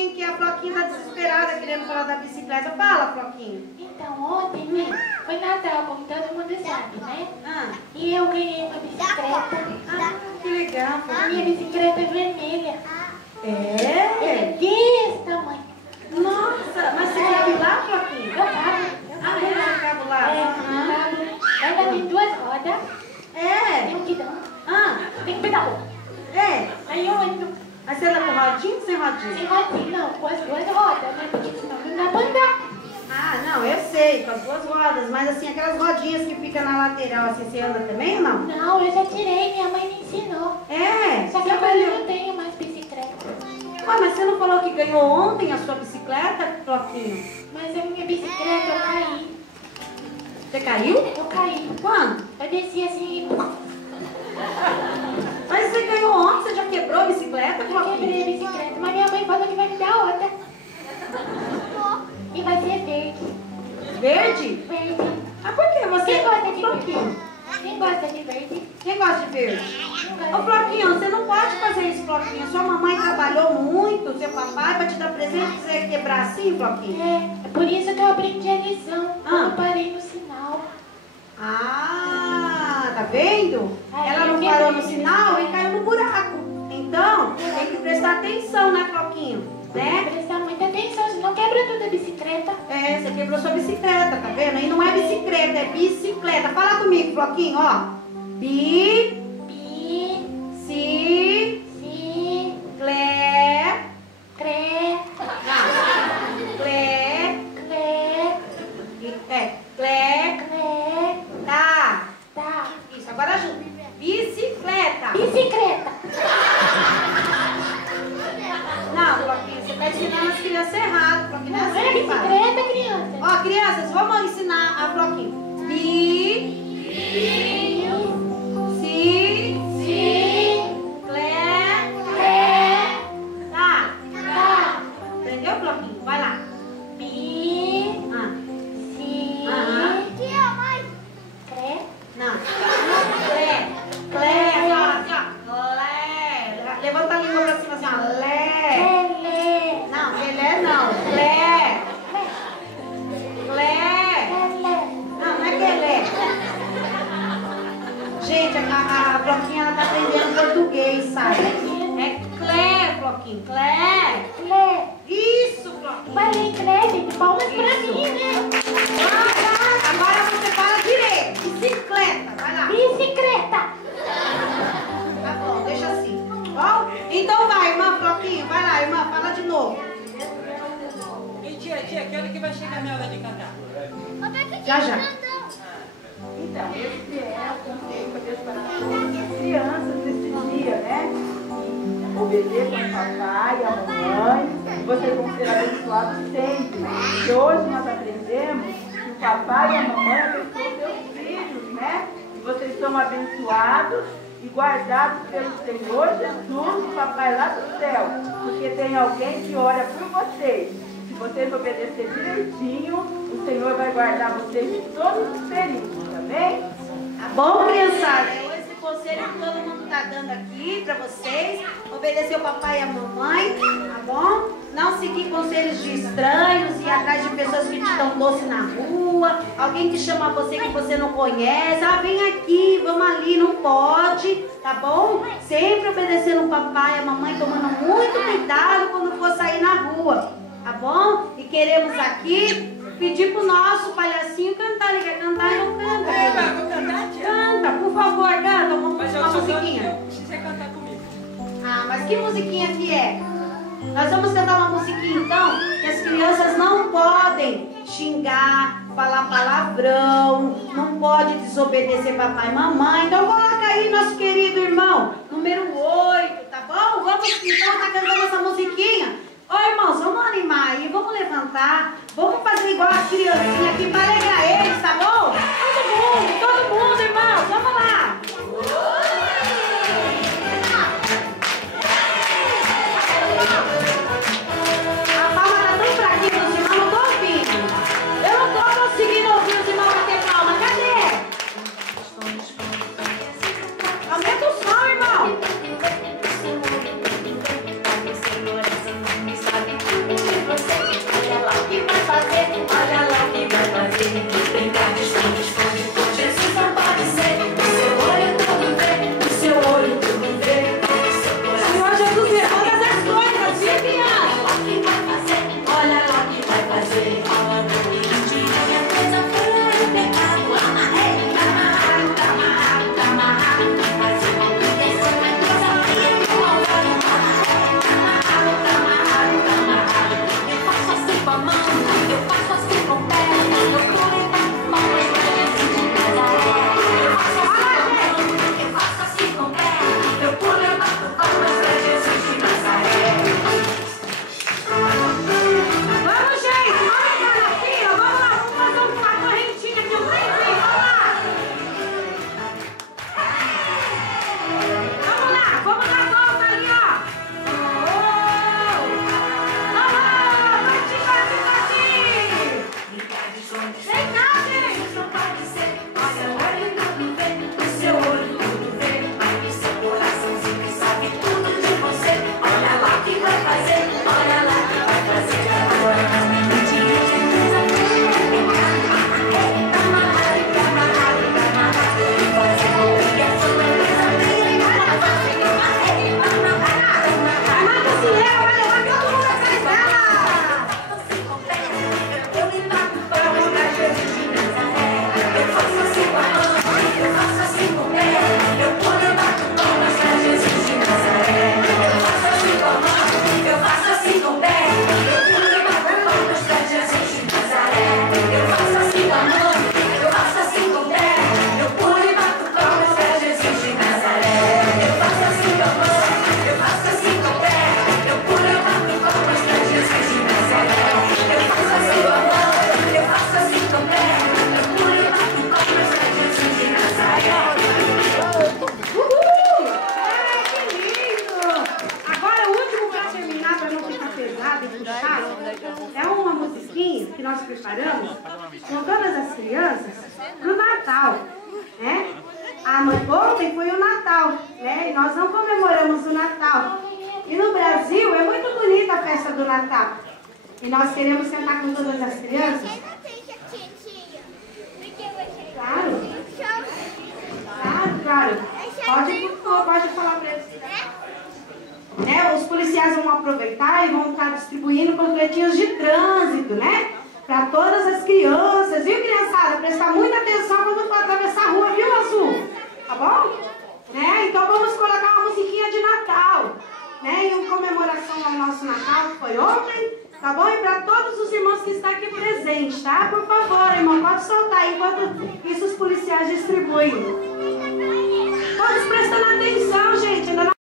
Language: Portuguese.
minutinho que a Floquinha tá desesperada querendo falar da bicicleta. Fala, Floquinha. Então, ontem, né, foi Natal, como todo mundo sabe, né? E eu ganhei uma bicicleta. Que legal. A minha bicicleta é vermelha. É? Desse tamanho. Nossa, mas você cabe lá, Floquinha? Eu cabo. Você cabe lá? Ela tem 2 rodas. Tem um guidão. Tem um pedal. Aí eu ando. Mas você anda com rodinha ou sem rodinha? Sem rodinha, não, com as 2 rodas, né? Porque senão não dá pra andar. Não, eu sei, com as 2 rodas, mas assim, aquelas rodinhas que ficam na lateral, assim, você anda também ou não? Não, eu já tirei, minha mãe me ensinou. Só que agora eu não tenho mais bicicleta. Mas você não falou que ganhou ontem a sua bicicleta, Floquinha? Mas a minha bicicleta eu caí. Você caiu? Eu caí. Quando? Eu desci assim e... Mas você ganhou ontem, você já quebrou a bicicleta, Floquinha? Eu quebrei a bicicleta, mas minha mãe falou que vai me dar outra. E vai ser verde. Verde? Verde. Por que você... Quem gosta de Floquinha? verde? Quem gosta de verde? Quem gosta de verde? Ô, Floquinha, você não pode fazer isso, Floquinha. Sua mamãe trabalhou muito, seu papai, pra te dar presente, você ia quebrar assim, Floquinha? É por isso que eu aprendi a lição. Eu parei no sinal. Tá vendo? Ela não parou no sinal e caiu no buraco. Então, tem que prestar atenção, né, Floquinha? Né? Prestar muita atenção, senão quebra toda a bicicleta. Você quebrou sua bicicleta, tá vendo? E não é bicicleta, é bicicleta. Fala comigo, Floquinho, ó. Isso, agora junto. Bicicleta. Bicicleta. Não, Floquinha, você tá ensinando as crianças errado, Floquinha. Não é bicicleta, criança. Ó, crianças, vamos ensinar a Floquinha. Entendeu, Floquinha? Vai lá. Não. Levanta a língua pra cima assim, ó. Não, Lelé não. Não, não é Lelé. Gente, a Floquinha, ela tá aprendendo português, sabe? É Clé, Floquinha. Clé. Isso, Floquinha. Falei, Clé, palmas pra mim, né? Agora você fala direito. Bicicleta, vai lá. Bicicleta. Tá bom, deixa assim. Bom? Então vai, irmã Floquinha. Vai lá, irmã, fala de novo. E tia, que hora que vai chegar a minha hora de cantar? Já. Então, esse é o conselho para Deus para todas as crianças nesse dia, né? Obedeçam ao papai, à mamãe, e vocês vão ser abençoados sempre. E hoje nós aprendemos que o papai e a mamãe abençoam seus filhos, né? E vocês são abençoados e guardados pelo Senhor Jesus, o papai lá do céu, porque tem alguém que ora por vocês. Se vocês obedecerem direitinho, o Senhor vai guardar vocês em todos os períodos, tá bem? Tá bom, criançada? Esse conselho que todo mundo tá dando aqui pra vocês. Obedecer o papai e a mamãe, tá bom? Não seguir conselhos de estranhos e ir atrás de pessoas que te dão doce na rua. Alguém que chama você que você não conhece. Vem aqui, vamos ali, não pode, tá bom? Sempre obedecendo o papai e a mamãe, tomando muito cuidado quando for sair na rua, tá bom? E queremos aqui pedir pro nosso palhacinho cantar. Ele quer cantar e não canta. Vou cantar, tia? Canta, por favor, canta uma musiquinha. Precisa cantar comigo. Mas que musiquinha que é? Nós vamos cantar uma musiquinha então, que as crianças não podem xingar, falar palavrão, não pode desobedecer papai e mamãe. Então coloca aí nosso querido irmão, número 8, tá bom? Vamos então tá cantando essa musiquinha. Ô irmãos, vamos animar aí, vamos levantar, vamos fazer igual as criancinhas aqui para alegrar eles, tá bom? Todo mundo, irmãos, vamos lá! A palma tá tão fraquinha dos irmãos, não tô ouvindo. Eu não tô conseguindo ouvir os irmãos bater palma, cadê? Aumenta o som, irmão! musiquinha que nós preparamos com todas as crianças para o Natal, né? Ontem foi o Natal, né? E nós não comemoramos o Natal. E no Brasil é muito bonita a festa do Natal. E nós queremos sentar com todas as crianças. Claro. Claro. Pode falar para eles. Né? Os policiais vão aproveitar e vão estar distribuindo panfletinhos de trânsito, né? Para todas as crianças, viu, criançada? Prestar muita atenção quando for atravessar a rua, viu, Azul? Tá bom? Né? Então vamos colocar uma musiquinha de Natal, né? Em comemoração ao nosso Natal, que foi ontem, tá bom? E para todos os irmãos que estão aqui presentes, tá? Por favor, irmão, pode soltar aí enquanto isso os policiais distribuem. Todos prestando atenção, gente. Ainda não